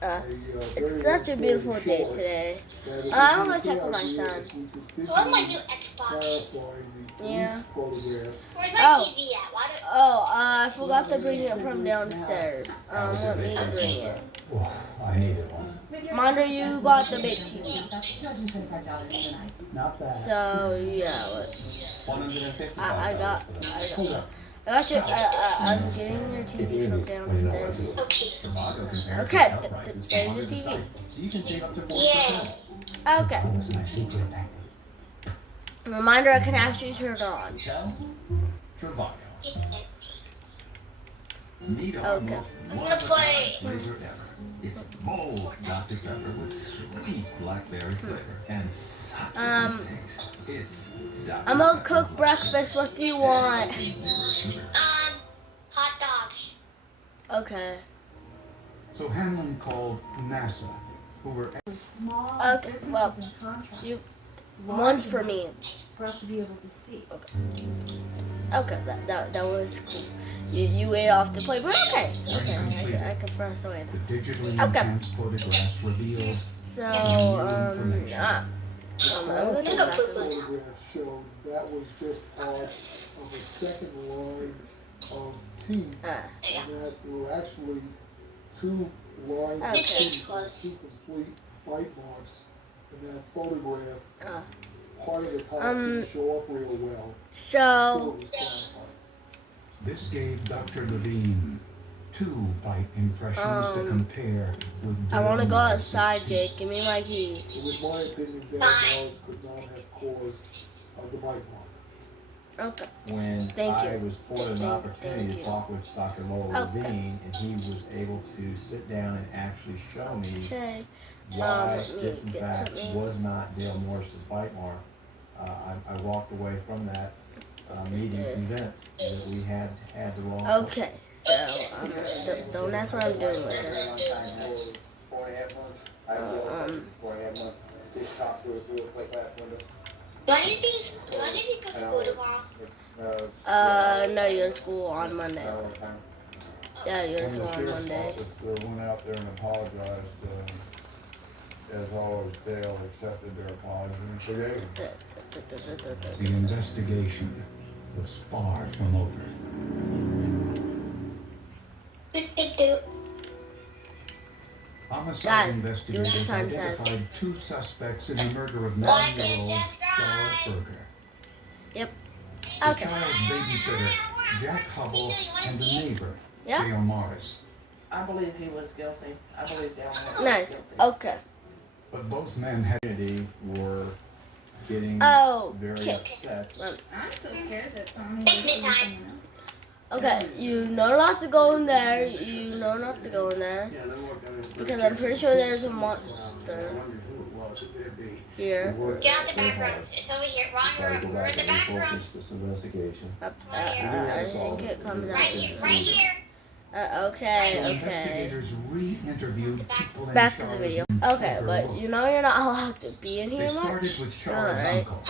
It's such a beautiful day today. I'm gonna check with my son. I want my new Xbox. Yeah. Where's my TV at? I forgot to bring it from downstairs. Let me bring it. Oh, I needed one. Mondo, you got the big TV. Not bad. So yeah, let's. $155 I got for that. your. I'm getting your TV from downstairs. Okay. Okay, there's your TV. So you can save up to 40%. Yay. Okay. That was my secret tactic. Reminder, I can actually turn it on. Tell Travago. Meet our Okay. most I'm gonna one-of-a-kind play. flavor ever. It's bold Dr. Pepper with sweet blackberry flavor and such a good taste. It's Dr. I'm gonna Pepper cook breakfast. What do you want? Zero sugar. Hot dogs. Okay. So Hamlin called NASA, who were Okay. Well, you. One's for me. For us to be able to see. Okay, that was cool. You ate off the plate, but okay. I can press away now. the digitally Okay. enhanced photographs revealed So, information. I'm gonna I'm go gonna back. poo-poo. Showed that was just part of a second line of teeth, and that there were actually two lines Okay. of teeth, two complete bite marks in that photograph. Part of the top didn't show up real well. So, Until it was clarified. This gave Dr. Levine 2 bite impressions to compare with I want to go Dale outside, Morris's Jake. teeth. Give me my keys. It was my opinion that Mars could not have caused the bite mark. Okay. When Thank I you. was afforded an opportunity Thank to you. talk with Dr. Lowell Okay. Levine, and he was able to sit down and actually show me Okay. why let me this in get fact something. was not Dale Morris's bite mark. I walked away from that meeting convinced that we had the wrong one. Okay. So, don't ask what I'm doing with this. Do I need to go to school tomorrow? No, you're in school on Monday. Yeah, you're in When school the on sheriff's Monday. office went out there and apologized, as always, Dale accepted their apology and forgave him. The investigation was far from over. Homicide Guys, do what the investigators sign says. identified 2 suspects in the murder of Like and 9-year-old subscribe. Charles Berger. Yep. The Okay. child's babysitter, Jack Hubble, and the neighbor, Yeah. Dale Morris. I believe he was guilty. I believe Dale Morris was Nice. guilty. Okay. But both men had Community were getting very Okay. upset. I'm so scared that someone Picnic time. Okay. You know not to go in there. You know not to go in there. Because I'm pretty sure there's a monster here. Get out the back rooms. It's over here. Ron, we're in the back room. Refocus this investigation. I think it comes out Right this here. way. Right here. So Okay. investigators re-interviewed people in Back to the Char's video. room Okay, for a but look. you know you're not allowed to be in They here much. started with Shara's Alright. uncle,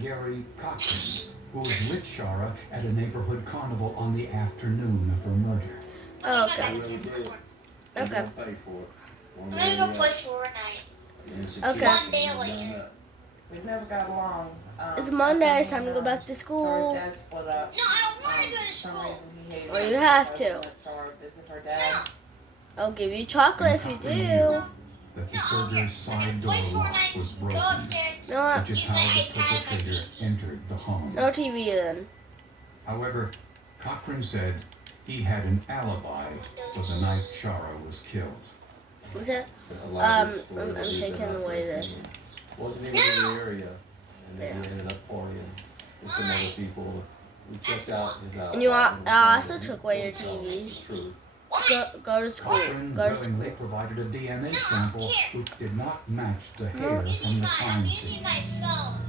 Gary Cochran, who was with Shara at a neighborhood carnival on the afternoon of her murder. Okay. Okay. I'm gonna go play Fortnite. Okay. One day later. We've never got along. It's Monday. It's time to go back to Sorry, school. Dad split up. No, I don't want to go to For some school. reason he hated Well, us you have because to. we went Sorry, visit her dad. I'll give you chocolate if you Cochran do. knew that the No, I'm Berger's side door Play lock Fortnite. was Go broken, upstairs. No, which is how the perpetrator entered the home. no TV then. However, Cochran said he had an alibi for the night Shara was killed. What's that? A lot of the story I'm that we've taking been out away there this. wasn't even in the area, and then he ended up partying with some other people. We checked out his And you alibi, I also took away your TV. It's true. Go to school. Cochran Go to willingly school. provided a DNA sample which did not match the hair from the crime I'm scene. using my phone.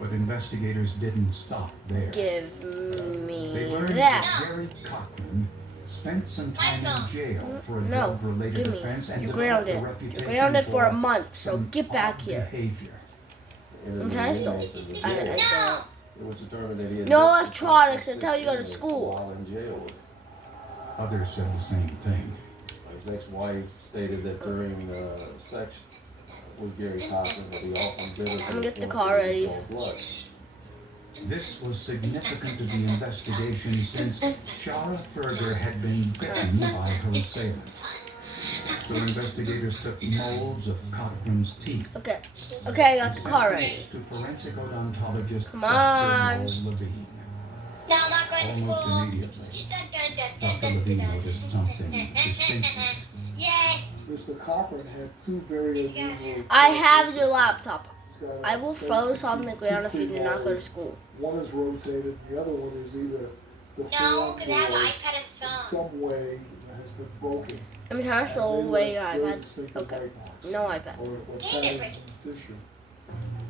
But investigators didn't stop there. Give They me learned that. that Gary Cochran spent some time in jail for a No, drug-related give me. offense and You're developed a grounded. reputation You're grounded for a for month, so some get back odd here. behavior. I'm trying to stall. I stole. It was determined that he had No been electronics until you go to inmates school. while in jail. Others said the same thing. Like his ex-wife stated that during sex with Gary Cochran that he often bit her to I'm gonna get the point car that he ready. saw blood. This was significant to the investigation since Shara Ferger had been bitten by her assailant. So investigators took molds of Cochran's teeth. Okay, I got and the sent car them ready. to forensic odontologist Come Dr. on. Noel Levine. No, I'm not going to Almost school. immediately, Dun, dun, dun, Dr. dun, Levine dun, noticed something distinctive. Yay! Mr. Cochran had two very unusual. I have your laptop. He's got I will space throw this on between the ground if two you do not go to premolars. school. One is rotated, the other one is either No, deformed because I have an or iPad and in phone. some way has been broken. I'm trying to And throw they away your left very iPad. distinctive Okay, bite marks. no iPad. Or Damn it, patterns Rick. in tissue.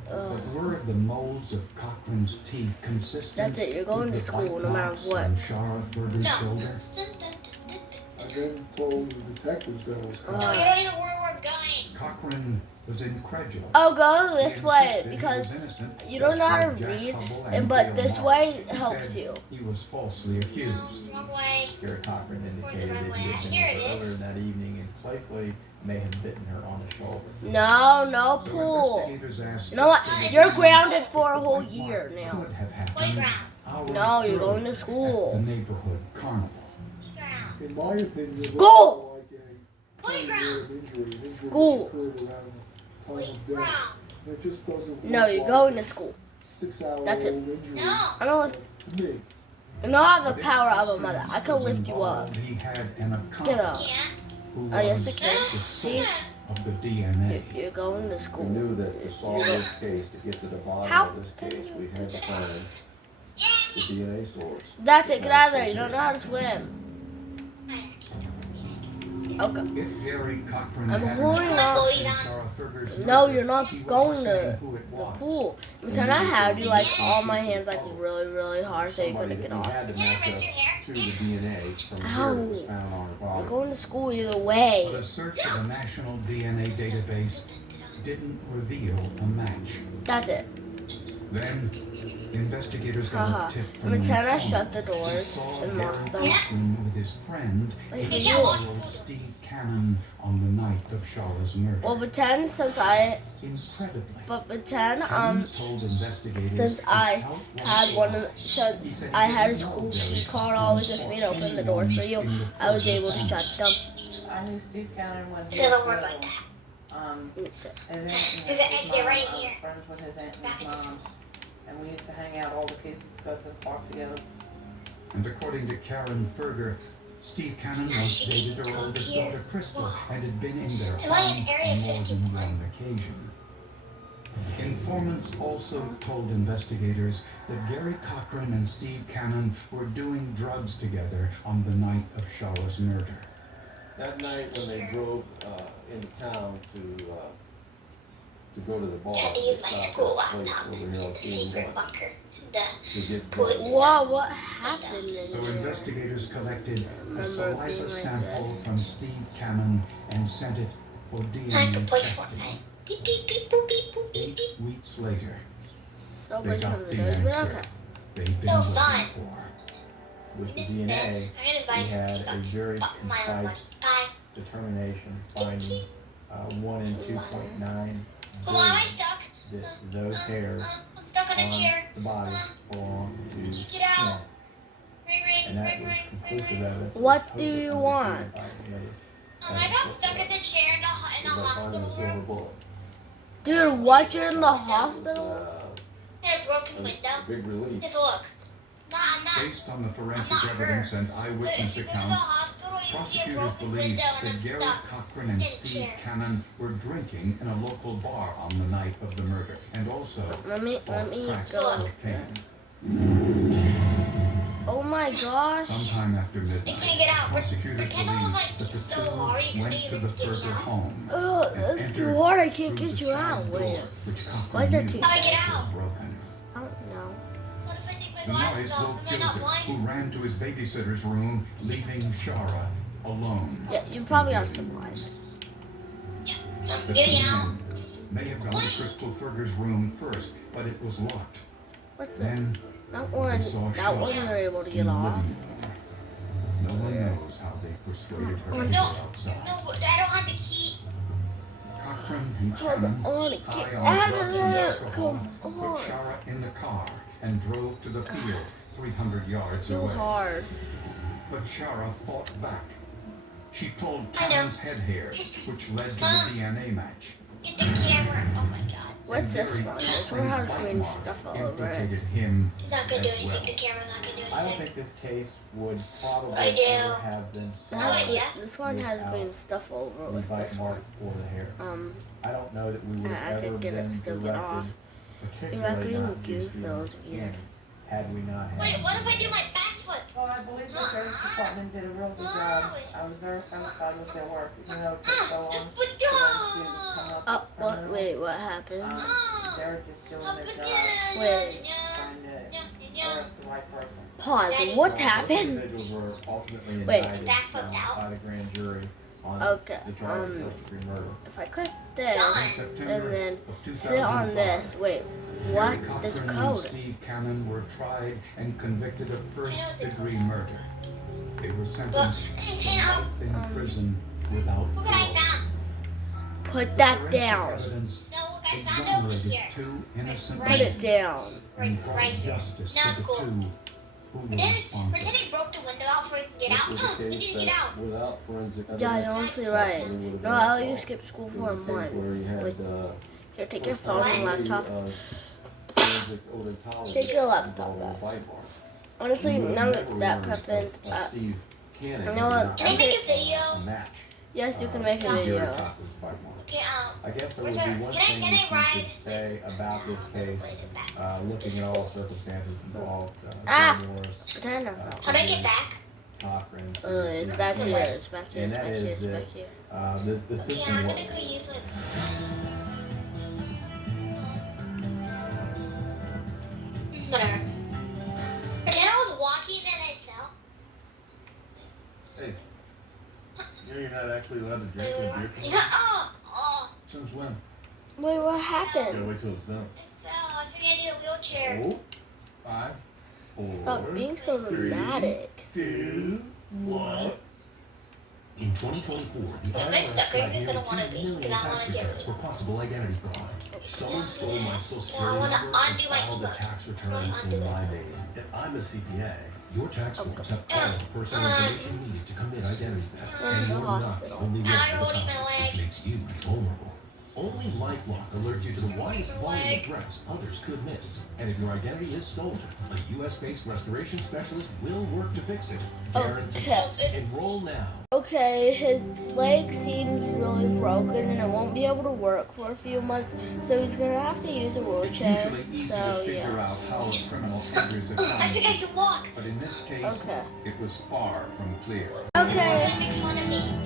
But were the molds of Cochran's teeth consistent That's it, you're going with to the school bite no matter marks what. on Shara Ferger's No. shoulder? Dun, dun, dun, dun, I dun. then told the detectives that it was No, Cochran. you don't even know where we're going. Cochran was incredulous. Oh, go He this way insisted he because was innocent, you don't just know how to like Jack read, Hubble and and but Dale this Mars. way He helps said you. He was falsely No, accused. wrong way. Gary Cochran Where's the indicated right that way? he had been Here with it her is. earlier that evening and playfully may have bitten her on the shoulder. No So pool. investigators asked You know what? Dr. You're Levine grounded if for a the whole bite year mark now. Could have happened Playground. hours No, you're earlier going to at school. the neighborhood carnival. Playground. In my opinion, this School! was like a Playground. injury, an injury School. which occurred around the time of death. Playground. And it just doesn't No, look you're like going to a school. 6-hour-old That's it. injury No. I don't. to me. I don't have the But if power of a Cochran mother. I can was lift you up. involved, He had an Get up. accomplice Can't. who Oh, yes, was I can. the See? source of the DNA. You're going to We school. knew that to solve this case, to get to the bottom How of this can case, you we had to find the DNA source. That's it. Get out of there. You don't know how to swim. Okay. If Gary Cochran I'm had holding an on. accomplice in Shara Ferger's No, murder, you're not he was going saying to who it the was. pool. Pretend I had you like all my hands like really, really hard so you Somebody couldn't that get we off. had to match up to the DNA from Ow. where it was found on her You're body. going to school either But a way. search of the national DNA database didn't reveal a match. That's it. Then, investigators Haha. got a tip from an Pretend I informant shut the who doors saw and Gary locked them. Cochran with his friend, Wait for 8-year-old Steve Cannon, on the night of Shara's murder. Well, pretend since I, Incredibly, but pretend Cannon told investigators since I without had one of, He since said I he had a didn't know school Gary key card Cochran always with me to or open the doors for you, anyone in the I was Ferger able to family. shut them. I knew Steve Cannon when he So was they'll work like little. that. His aunt and Is it- his they're mom, right I was here. friends with his aunt and Back his at this mom. And we used to hang out, all the kids used to go to the park together. And according to Karen Ferger, Steve Cannon once dated her oldest daughter Crystal and had been in their Am I in home Area on more 51? than one occasion. Informants also told investigators that Gary Cochran and Steve Cannon were doing drugs together on the night of Shara's murder. That night when they drove into town to go to the bar, I had to they use my stopped school at a place laptop. over here on The secret 41 bunker. The to get Put- drugs. Whoa, what happened in So here? investigators collected a Remember being saliva like sample this? from Steve Cannon and sent it for I could DNA play testing. Fortnite. Beep beep beep boop beep boop beep 8 beep. weeks later, So they much got of the the nose, but answer okay. they'd been So looking fun. for. With the This DNA, I'm gonna we advise had a $50. very Fuck my own money. concise Bye. determination finding 1 and 2.9 Well, why am I billion stuck? that those hairs I'm stuck on a chair. on the body belong to Get out. him. Ring And ring that ring was ring ring conclusive ring. evidence. What that was do totally you undefeated want? by the other I got stuck in the chair in the is that finding a hospital silver room. bullet. Dude, what? You're in the That was, hospital? Had a broken a window. big relief. Take a look. I'm not. Based on the forensic I'm not evidence and But eyewitness if you go to the accounts, hospital, you'll see a prosecutors broken believe window and that I'm Gary stuck. Cochran and in a Steve chair. Cannon were drinking in a local bar on the night of the murder, and also Let me bought crack go. cocaine. Oh my gosh. Sometime after I midnight, can't get out. prosecutors Pretend believe I was like that the so hard you two went couldn't to even the get me Ferger out. home Oh, and that's entered too hard. I can't through get the you side out. door, Wait. which Cochran Why is there knew two- How do I get was out? broken. I don't know. What if I take my The glasses noise off? woke Am I not Joseph, blind? who ran to his babysitter's room, leaving Shara alone. Yeah, you probably are surprised. I'm The getting two out. men may have gone to Crystal Ferger's room first, but it was locked. What's that? Then That they one. saw That Shara one you're able to in get the off. living room. No one knows how they persuaded her to go outside. No, but I don't have the key. Cochran and Come Cannon, on, get high out on of drugs and there. alcohol, Come put on. Shara in the car and drove to the field 300 yards Too away. hard. But Shara fought back. She pulled I know. Cannon's head hairs, which led to the DNA match. Get the camera. Oh my god. What's this And one? Gary This one has Cochran's green bite stuff mark all over it. implicated him It's not gonna do as anything. well. The camera's not gonna do I don't anything. think this case would probably I do. ever have been That- solved yeah. This one has without green stuff all over. the What's bite this mark one? or the hair. I don't know that we would I have ever could get it, been still get directed, off. particularly green not to goo Stephen feels weird. King, had we not had. Wait, what if I do my backflip? Well, I believe the service department did a real good job. I was very satisfied with their work. You know, it took so long Let's for them to come up Oh, with what? criminal. Wait, what happened? They're just doing their job, Wait. trying to arrest the right person. Pause. Daddy. What Both happened? individuals were ultimately Wait. indicted Backflip out. by the grand jury on Okay, the charge of first-degree murder. If I click In this September and then of sit on 2005, this, wait, Gary what? This Cochran and code. Steve Cannon were tried and convicted of first-degree murder. They were Look, sentenced to life in prison without look what I parole. found. Put The that forensic down. evidence No, look, I found over exonerated here. two innocent Right. Put men it down. and Right brought here. justice Now to it's the cool. two who were Pretend responsible. they broke the window out so we can get This out. was a We case didn't get that out. without forensic evidence, Yeah, you're honestly right. possibly would have No, been I'll let you solved. skip school It for a was a case month. where you had Wait, here, take your first phone and What? laptop. forensic odontologist Take your laptop involved in back. the bite mark. Honestly, We would have none never of that learned happened. of Steve Cannon you know what? had not Can I make a been video? a match. Yes, you can make a Gary video. Cochran's bite mark. Okay, I guess there would Where's be the- one can I- thing can that I you ride? could say about this case, looking at all the circumstances involved, Ah! Bill Morris, Pretend I fell. how do I get back? Cochran. It's back here. It's back here. And It's that back here. is It's that back here. the Okay, system I'm works. gonna go use it. Whatever. Pretend I was walking and I fell. Hey, you know you're not actually allowed to drink Wait, when beer you comes got, oh, Since when? Wait, what You gotta happened? wait till it's done. I fell. I think I need a wheelchair. Oh, 5, 4, Stop being so 3, dramatic. 2, 1. In 2024, the Am I IRS stuck found in this? I nearly don't wanna 2 be, million 'cause I wanna tax get returns for possible identity fraud. Someone stole my social No, I security wanna number and undo my filed a ebook. tax return Really undo in it. my name. If I'm a CPA, your tax forms have all the personal information needed to commit identity theft, and you're not the only one Now with you're a holding my copy, leg. which makes you vulnerable. Only LifeLock alerts you to the You're widest holding my volume of leg. threats others could miss. And if your identity is stolen, a US-based restoration specialist will work to fix it. Guaranteed. Okay. Enroll now. Okay, his leg seems really broken and it won't be able to work for a few months, so he's gonna have to use a It's wheelchair. usually easy So to figure yeah. out how a criminal enters a I think I crime, can walk. but in this case, Okay. it was far from clear. They're Okay. gonna make fun of me.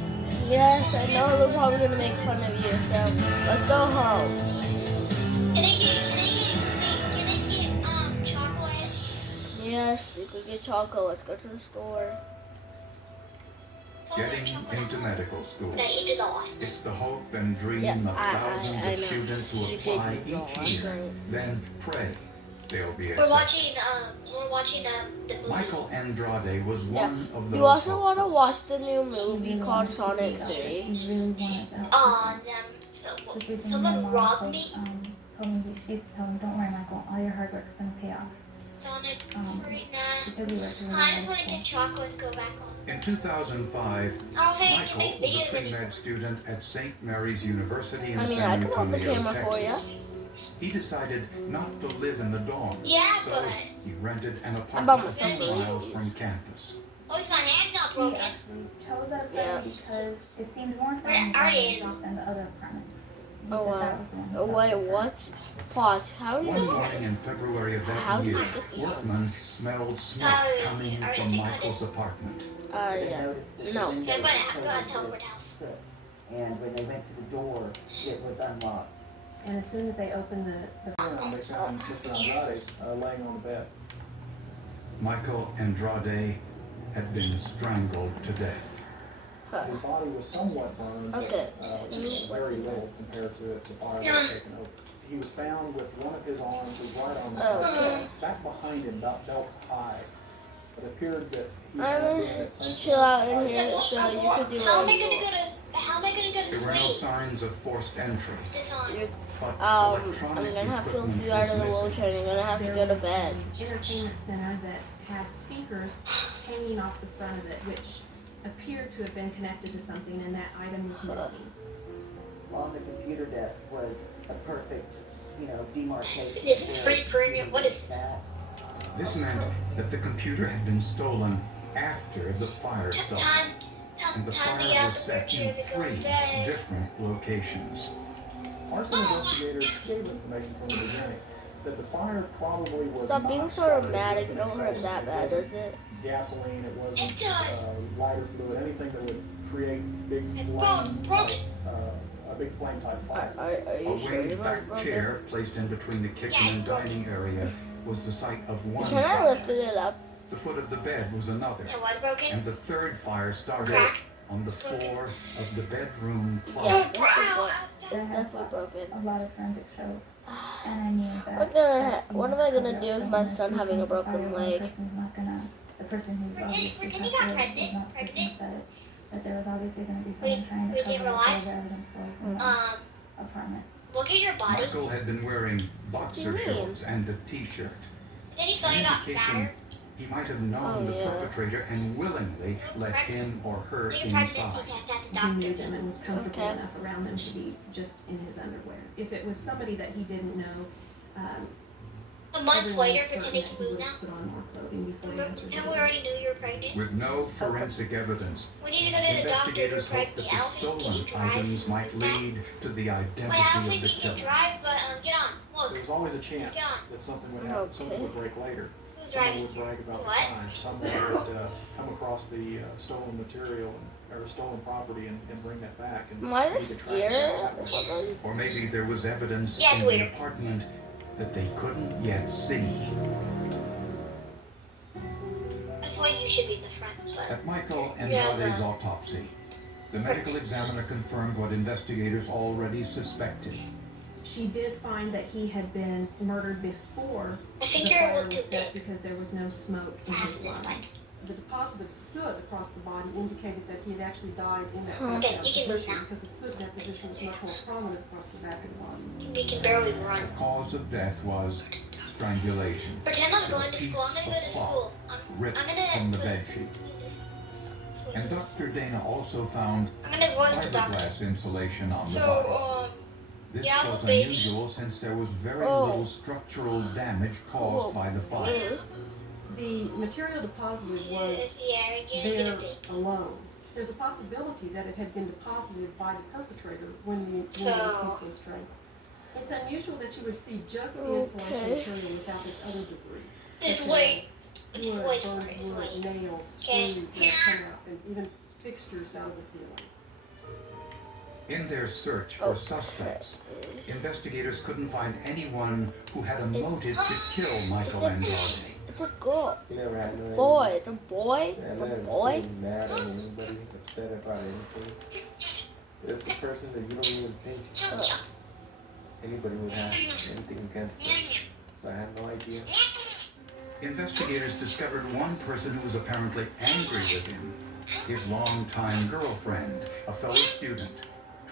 Yes, I know they're probably gonna make fun of you. So let's go home. Can I get chocolate? Yes, you could get chocolate. Let's go to the store. Getting into medical school. But I ate it all. It's the hope and dream Yeah, of I thousands know. of students who You apply did it all each last year, night. then pray they'll be We're accepted. watching the movie. Michael Andrade was one of those You also want to hopeful. watch the new movie called Sonic 3. He really wanted to help Just Just recently, someone my mom robbed told, me. told me she used to tell him, "Don't worry, Michael. All your hard work's gonna pay off." Sonic right now. Because he worked really I hard just want to at get school. chocolate and go back home. In 2005, I don't think I can Michael make was a videos anymore. pre-med student at St. Mary's University in I mean, San I can hold the Antonio, camera for Texas. He decided not to live in the dorms, Yeah, so but he rented an bought apartment a myself few a miles Reese's. from campus. at least my hand's not She broken. actually chose that Yeah. apartment because it seemed more I friendly already ate it all. than the other apartments. He Oh, said wow. that was the one he Oh, felt wait, safer. what? Pause. How do One you... morning in February of How that did year, you get this one? workmen smelled smoke Oh, coming I already from think I Michael's apartment. Yeah. Noticed that No. the windows Yeah, were go ahead, covered tell with Robert House. soot. And when they went to the door, it was unlocked. And as soon as they opened the They found Mr. Andrade laying on the bed. Michael Andrade had been strangled to death. His body was somewhat burned, Okay. but very little compared to if the fire was taken over. He was found with one of his arms, his right arm, Okay. back behind him, about belt high, It appeared that he I'm had been gonna at some chill out in point here tried to so walk you away can do How am what I you gonna want. go to? How am I gonna go to There were no sleep? signs of forced entry. This on. But I'm electronic gonna have to equipment fill you out was of the missing. wheelchair and you're gonna have to There go to was bed. an entertainment center that had speakers hanging off the front of it, which appeared to have been connected to something, and that item was missing. On the computer desk was a perfect, demarcation. It's where free the premium. computer What was is- sat. This meant that the computer had been stolen after the fire started, and the Time to fire get out was the set chair in to go to 3 bed. different locations. Arson investigators gave information from the beginning that the fire probably was Stop not being so started dramatic. with It an don't hurt accelerant. that It bad, wasn't does it? gasoline, it wasn't It does. lighter fluid, anything that would create big It's flame broken. type, a big flame type fire. Are A you sure winged you're back not chair broken? placed in between the kitchen and dining area was the site of one Can I fire. lift it up? The foot of the bed was another. It was broken. And the third fire started Crack. on the floor of the bedroom Yes, closet. it's definitely I had broken. watched a lot of forensic shows, and I knew that. What am I gonna do with my son having a broken leg? The person who was obviously Pretend you passed got away pregnant. was not the person who said it, but there was obviously going to be We- someone trying we to didn't cover up where realize. the evidence was in the apartment. Look at your body. Michael had been wearing boxer What do you mean? shorts and a t-shirt. Then you saw you An got indication fatter. he might have known Oh, the yeah. perpetrator and willingly let him or her Take a pregnancy inside. test at the He knew doctor's. them and was comfortable Okay. enough around them to be just in his underwear. If it was somebody that he didn't know, A month everyone later, was certain pretending that to he move would now. put on more clothing before he answered the And we door. already knew you were pregnant. With no forensic evidence, We need to go to the doctor. You're investigators hoped pregnant. that the Alfie, can you stolen drive? items might lead to the Wait, identity Alfie, of the you can killer. drive, but get on. There Look, was always a chance Yeah. that something would happen, something would break later. who's Someone driving? would brag about What? the crime. Someone would come across the stolen material or stolen property and bring that back. And Am I we just could track it scared down that or way. something? Or maybe there was evidence Yeah, it's in the weird. apartment that they couldn't yet see. I thought you should be in the front, but At Michael Yeah, Andrade's no. autopsy, the medical examiner confirmed what investigators already suspected. She did find that he had been murdered before I the think you're a fire little was too set big. because there was no smoke in his This lungs. one. The deposit of soot across the body indicated that he had actually died in that Okay, face-down you can move position now. because the soot deposition was much more prominent across the back of the body. We can barely run. The cause of death was strangulation. Pretend I'm with going a to piece school. I'm gonna go of to cloth school. I'm ripped gonna from the put- bedsheet. And Dr. Dana also found I'm gonna voice the doctor. fiberglass insulation on the So, body. This yeah, was baby. unusual since there was very Oh. little structural damage caused by the fire. The material deposited was Yeah, you're there gonna be. alone. There's a possibility that it had been deposited by the perpetrator when the So- deceased was strangled. It's unusual that you would see just the insulation Okay. material without this other debris. It's such way- as it's wood, way burned for it, wood, way. nails, Okay. screws that come out, and even fixtures out of the ceiling. In their search for suspects, investigators couldn't find anyone who had a motive to kill Michael Andrade. It's a girl. He never had no Boy. enemies. It's a boy. Yeah, It's a never boy. seen mad at anybody, upset about anything. It's a person that you don't even think anybody would have anything against them. So I had no idea. Investigators discovered one person who was apparently angry with him. His longtime girlfriend, a fellow student,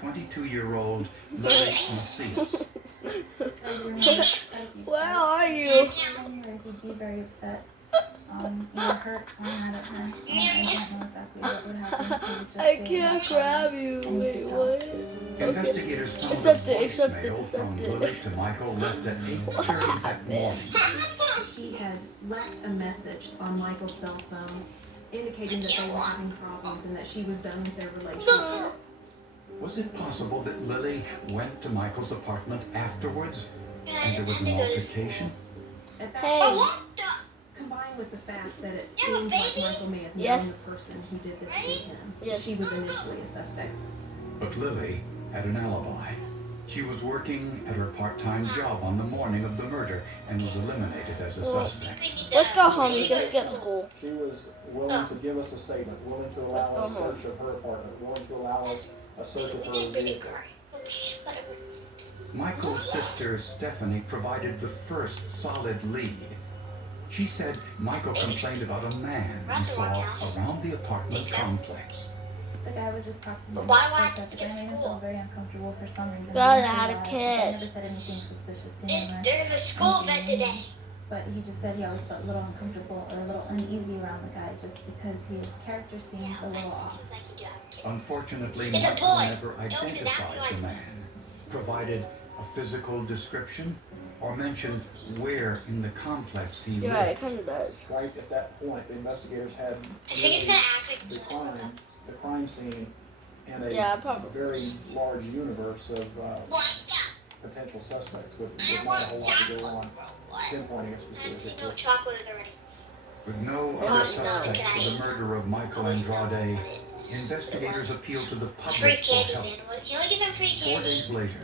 22-year-old Lily Macias. Where are you? He'd be very upset. Either hurt or mad at her. I don't know exactly what would happen. He was just I very can't upset. grab you. And you Wait, could tell. what? Investigators found Accept a it, accept it, voicemail from accept it. Lily to Michael left at 8:30 that morning. She had left a message on Michael's cell phone indicating that they were having problems and that she was done with their relationship. Was it possible that Lily went to Michael's apartment afterwards and there was an Yeah, altercation? At that Hey. point, What the? combined with the fact that it You have a seemed like baby? Michael may have Yes. known the person who did this to him, Yes. she was initially a suspect. But Lily had an alibi. She was working at her part-time job on the morning of the murder and was eliminated as a suspect. Let's go home. You can skip school. She was willing to give us a statement, willing to allow Let's us go a home. search of her apartment, willing to allow us a search of her We didn't vehicle. cry. Okay, whatever. Michael's sister Stephanie provided the first solid lead. She said Michael complained about a man he saw around the apartment complex. The guy would just talk to me. Why would I Like have that. to The guy skip made him school? feel very uncomfortable for some reason. God, He I had a didn't say why. The kid. guy never said anything suspicious to him. There's a school event today. But he just said he always felt a little uncomfortable or a little uneasy around the guy just because his character seems a little off. Unfortunately, It's a Michael boy. never No, it's exactly identified like the man, provided a physical description, or mentioned where in the complex he You're right, it lived. kind of does. Right at that point, the investigators had I think it's gonna act like the crime scene and a Yeah, probably. very large universe of potential suspects with not a whole lot to go on pinpointing a specific no person. chocolate already. With no other suspect for the murder of Michael Andrade, investigators appealed to the Free public for candy, help. man. Can we get some free 4 candy? days later,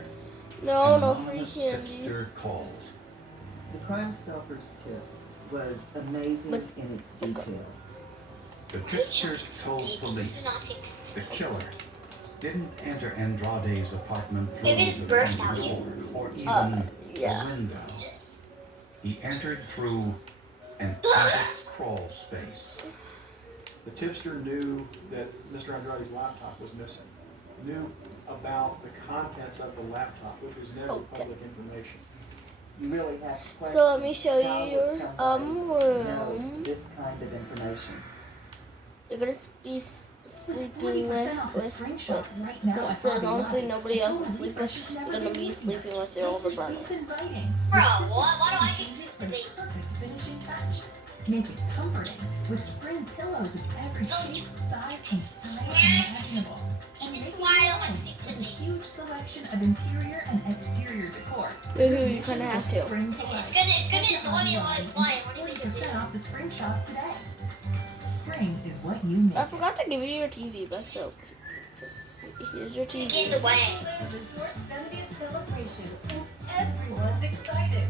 No, an no free anonymous candy. tipster called. The Crime Stopper's tip was amazing in its detail. The tipster told police the killer didn't enter Andrade's apartment through Maybe it's the burst front out door or even yeah. a window. He entered through an attic crawl space. The tipster knew that Mr. Andrade's laptop was missing, knew about the contents of the laptop, which was never public information. You really have to question So let me show how you would your somebody room. know this kind of information. You're gonna be sleeping 40% with off the spring shop right now at since Hobby honestly Lobby. nobody else is Totally sleeping. fresh as never You're gonna be been. sleeping with your older Make your brother. space inviting. Bro, With simple why do I styling get this for the today? perfect finishing touch. Make it comforting with spring pillows of every shape, size, and style imaginable. And This make is it why I don't your want to own sleep with with a me. huge selection of interior and exterior decor. Maybe you kinda have to. Spring It's delight. gonna Check annoy me out while I'm online playing. and What do you make 40% it off the spring shop today. Spring is what you make. I forgot to give you your TV back, so here's your Get in TV. the way. Resort 70th celebration, and everyone's excited.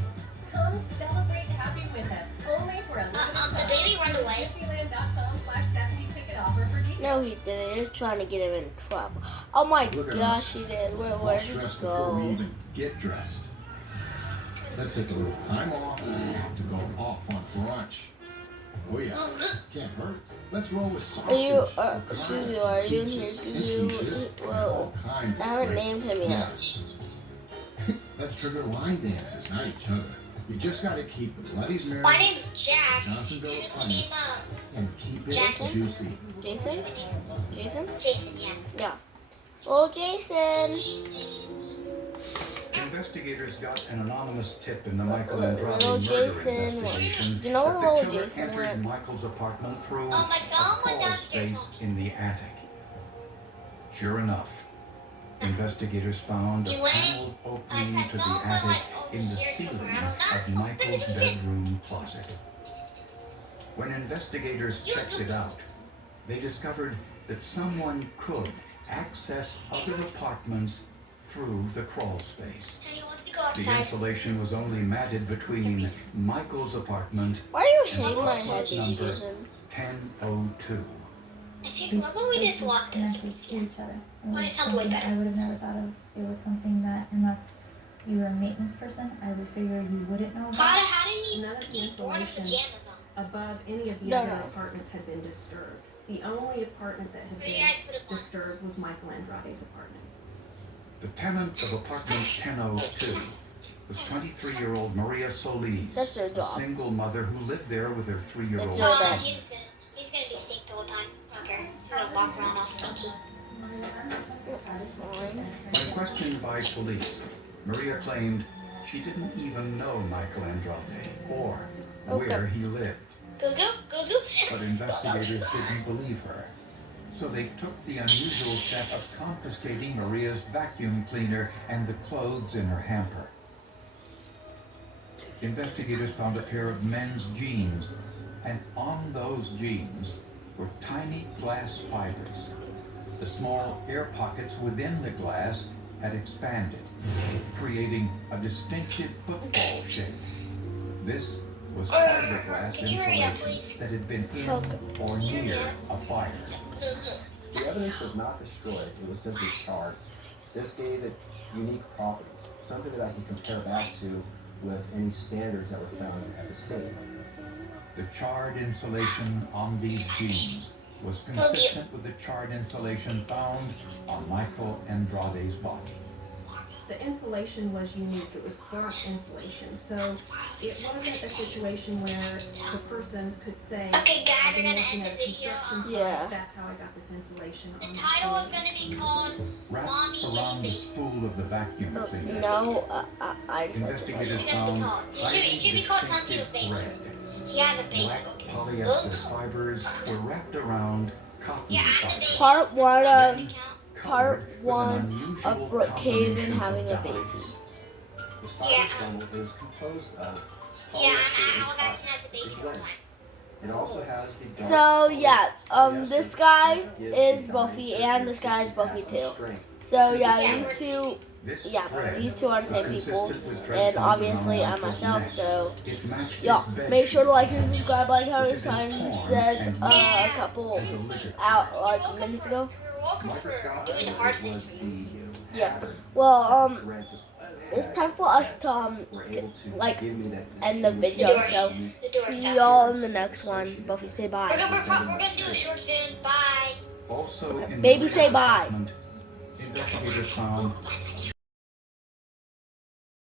Come celebrate happy with us. Only for a limited time. The baby run away. Disneyland.com/70 ticket offer for details. No, he didn't. He was trying to get him in trouble. Oh my Look at gosh, us. he did. Where All did he stressed before we go? even get dressed. Let's take a little time off to go off on brunch. Oh yeah, can't hurt. Let's roll with sausage. Are you, pecan, Juju, are you in here? pizzas, and You, quiches, and well, all kinds I of haven't great- named him yet. Yeah. Let's trigger line dances, not each other. You just gotta keep the Bloodies My married, name's Jack. Johnsonville Should we onion, name and keep it Jackson? juicy. Jason? Jason? Jason? Yeah. Yeah. Oh, Jason. Investigators got an anonymous tip in the Michael Andrade Little murder Jason. investigation You know where that little the killer Jason entered went? Michael's apartment through My a phone went crawl downstairs. space in the attic. Sure enough, investigators found a He went. paneled opening to the attic in the ceiling of Michael's bedroom closet. When investigators checked it out, they discovered that someone could access other apartments through the crawl space. He wants to go The outside. insulation was only matted between Michael's apartment Why are you and hitting my head, apartment baby number Jason? 1002. I think remember we just Spaces walked connected those. to each other. It Well, was it sounds way something better. I would have never thought of. It was something that, unless you were a maintenance person, I would figure you wouldn't know about. How did he None of the keep wearing insulation pajamas on? above any of the No, other no. apartments had been disturbed. The only apartment that had Where do you guys put been him on? disturbed was Michael Andrade's apartment. The tenant of apartment 1002 was 23-year-old Maria Solis, That's her a dog. single mother who lived there with her 3-year-old That's your son. dad. He's gonna be sick the whole time. I don't care. He's gonna walk around all stinky. Fine. When questioned by police, Maria claimed she didn't even know Michael Andrade or where he lived. Goo goo, goo goo. But investigators didn't believe her. So they took the unusual step of confiscating Maria's vacuum cleaner and the clothes in her hamper. Investigators found a pair of men's jeans, and on those jeans were tiny glass fibers. The small air pockets within the glass had expanded, creating a distinctive football shape. This was fiberglass Can you hurry up, insulation please? that had been in or near a fire. The evidence was not destroyed, it was simply charred. This gave it unique properties, something that I can compare back to with any standards that were found at the scene. The charred insulation on these jeans was consistent with the charred insulation found on Michael Andrade's body. The insulation was unique. It was burnt insulation. So it wasn't a situation where the person could say, Okay, guys, I've we're been gonna working end at the a video. construction site. Yeah. That's how I got this insulation The on title is the gonna be called Wrapped Mommy around the Baby. spool of the vacuum cleaner, No, I just like to investigators It should found be called. It should be called something distinctive with baby. thread. He has a baby. Black Okay. polyester fibers were wrapped around cotton Yeah, I'm the fibers. baby. Part one of Covered with an one unusual of Brooke Haven combination having a of baby. dyes. The spider's bundle is composed of Yeah, polyester I and was cotton. acting as a It's baby a the whole blend. time. It also has the dark So yeah, polyester this guy that gives is the Buffy dye and this guy is Buffy characteristics too. and strength. So yeah, Yeah, these we're two, This yeah, thread these two are the was same people, consistent with thread and found around obviously I'm Michael's myself. neck. So It matched yeah, his bed make sure to sheet, like and subscribe, like how which this had time been torn said and a used couple as a ligature. out like minutes ago. We're welcome for Microscopically, doing the hard it was things. the Yeah. pattern Well, of the threads it's time for us to were able to like give me that end the video. So The door see stuff. y'all in the next one. Buffy, say We're bye. gonna do a short soon. Bye. Also in the Baby, say Ritz bye. apartment, investigators found